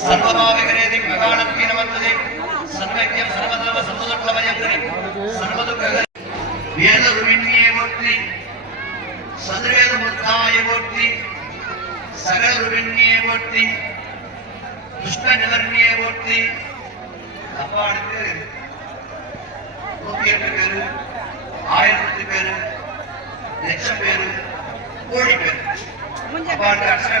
ಸರ್ವಭಾವಿಗರೇದಿ ಮಗಾಳಕ್ಕೆ ನಮತ್ತದೆ ಸರ್ವಜ್ಞಂ ಸರ್ವಧರ್ಮ ಸಮದುರ್ಲಭಯಂತ್ರಿ ಸರ್ವದುಃಖ ವೇದ ರುವಿಣ್ಯೇ ಮೂರ್ತಿ ಸದುರ್ವೇದ ಮುಕ್ತಾಯ ಮೂರ್ತಿ ಸಗಲ ರುವಿಣ್ಯೇ ಮೂರ್ತಿ துஷ்ட நிவர்ணியை ஓட்டி அப்பாளுக்கு நூத்தி எட்டு பேரு ஆயிரத்தி பேரு லட்சம் பேரு கோடி பேரு அப்பாளுக்கு அர்ச்சனை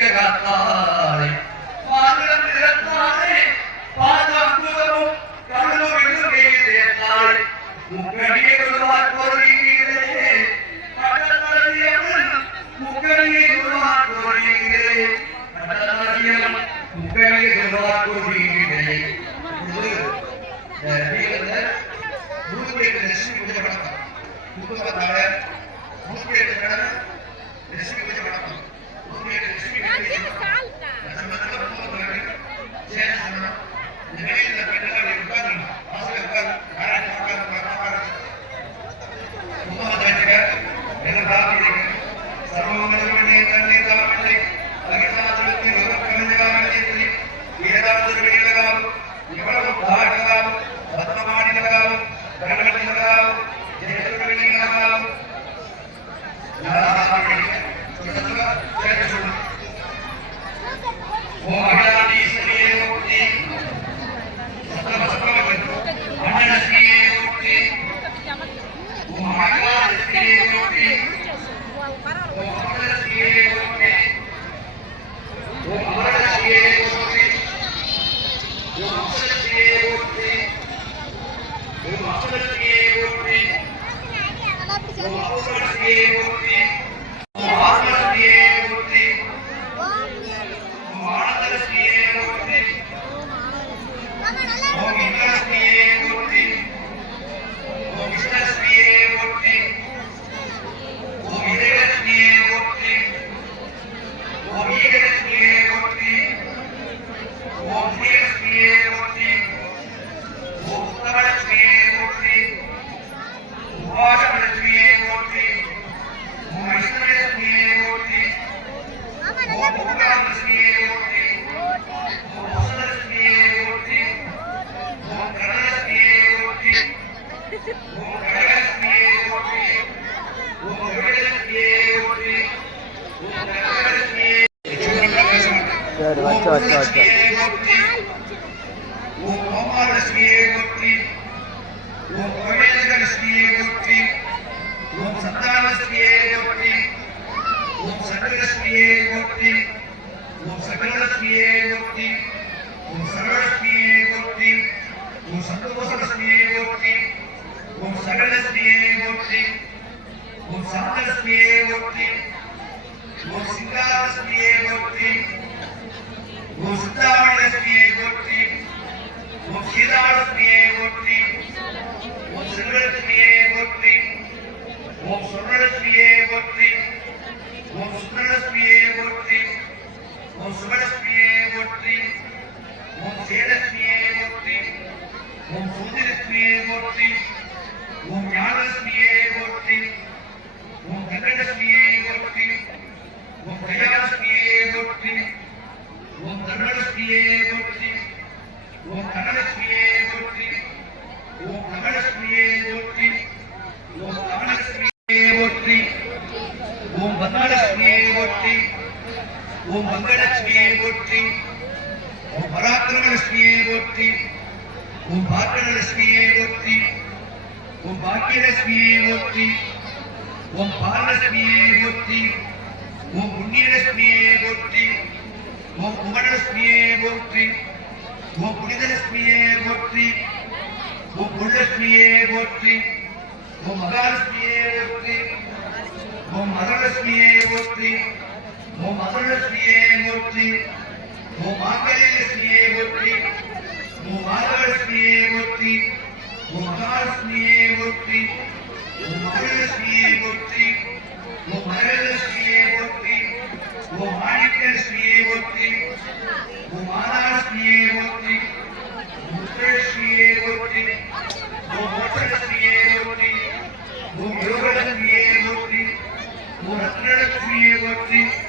உயரங்க காத்தாளை பாதம் திறத்தாளே பாதாங்குதமும் கண்ணூர் எதிர்கே சேர்த்தாளை முக்கடியே சொல்வார் பொருளீங்களே கடற்கரையவன் முக்கடியே சொல்வார் பொருளீங்களே கடற்கரையவன் முக்கடியே சொல்வார் பொருளீங்களே நூற்றி எட்டு லட்சுமி பூஜை படக்கம் முப்பத்தாழ நூற்றி எட்டு கடை சால்ட்டா 我不能给，我不能给。अरे अच्छा अच्छा अच्छा वो अमर रश्मि एक गोत्री वो अमेरिका रश्मि एक गोत्री वो सत्तार रश्मि एक गोत्री वो सकल रश्मि एक गोत्री वो सकल रश्मि एक गोत्री वो सरल रश्मि एक गोत्री वो संतोष रश्मि एक गोत्री वो सकल रश्मि एक गोत्री वो सात रश्मि एक गोत्री वो सिंगार रश्मि एक गोत्री Who's ஓம் மங்களலட்சுமியே போற்றி ஓம் பராக்கிரமலட்சுமியே போற்றி ஓம் பார்க்கணலட்சுமியே போற்றி ஓம் பாக்கியலட்சுமியே போற்றி ஓம் பாலலட்சுமியை போற்றி ஓம் புண்ணியலட்சுமியே போற்றி ஓம் குமரலட்சுமியை போற்றி ஓம் புனிதலட்சுமியை போற்றி ஓம் பொருளட்சுமியே போற்றி ஓம் மகாலட்சுமியே போற்றி ஓம் மகலட்சுமியே போற்றி वो मकरस्मिये मूर्ति वो मांगल्यस्मिये मूर्ति वो माधवस्मिये मूर्ति वो महास्मिये मूर्ति वो मकरस्मिये मूर्ति वो मरलस्मिये मूर्ति वो माणिक्यस्मिये मूर्ति वो मानास्मिये मूर्ति मुद्रेश्मिये मूर्ति वो मोक्षस्मिये मूर्ति वो योगस्मिये मूर्ति वो रत्नस्मिये मूर्ति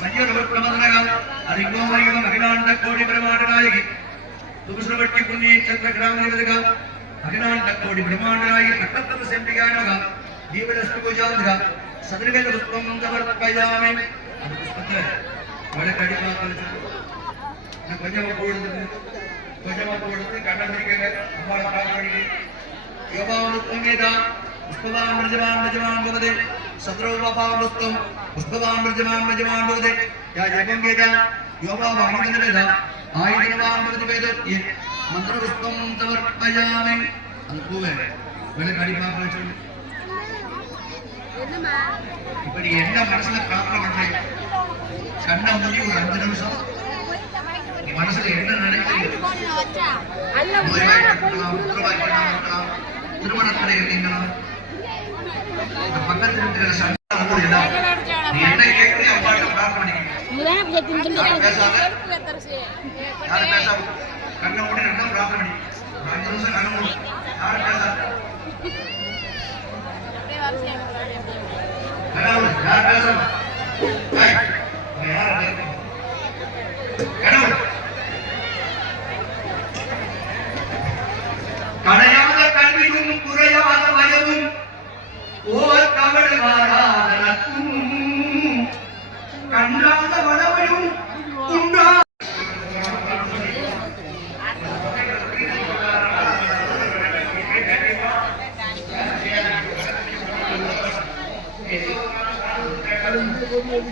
ಸಂಯೋಗ ಪ್ರಮಾಣ ಅರಿಗೋ ಮರಿಗೋ ಮಹಿಳಾ ಕೋಟಿ ಪ್ರಮಾಣ ನಾಯಕಿ തുപുഷ്ണപക്ഷി പുണ്യ ചന്ദ്രഗ്രാമനിവരുക അഖിലാണ്ടക്കോടി ബ്രഹ്മാണ്ടനായി പ്രകൃതം സെമ്പികാനുക ദീപരശ്മി പൂജാന്തിക സദൃവേദ പുഷ്പം സമർപ്പയാമേ അത് പുഷ്പത്തെ വളരെ കടിമാക്കുന്നത് കൊഞ്ചമൊക്കെ കൊടുത്തിട്ട് കൊഞ്ചമൊക്കെ കൊടുത്ത് കണ്ണത്തിരിക്കല് നമ്മളെ കാൽപ്പടിക്ക് യോഗാമൃത്വമേത പുഷ്പവാൻ വ്രജവാൻ വ്രജവാൻ ഭവതി സദ്രോപാമൃത്വം പുഷ്പവാൻ വ്രജവാൻ വ്രജവാൻ ഭവതി യാ ജപം വേദ യോഗാ വാങ്ങിക്കുന്നതല്ല ആയിരവാമൃതിവേദജ്ഞ മന്ത്രപുഷ്പം സമർപ്പയാമി അത് പൂവേ വിലക്കടി പാപ്പ വെച്ചോളൂ இப்ப நீ என்ன மனசுல பிரார்த்தனை பண்றீங்க கண்ணை மூடி கேட்கறீங்க அப்பாட்ட பிரார்த்தனை பண்ணிக்கிறீங்க. யாரும் பேசாம, கண்ணை மூடி நல்லா பிரார்த்தனை பண்ணி. ஒரு அஞ்சு நிமிஷம் கண்ணை மூடி. யாரும் பேசாத. கண்ணை மூடி, யாரும் பேசாம.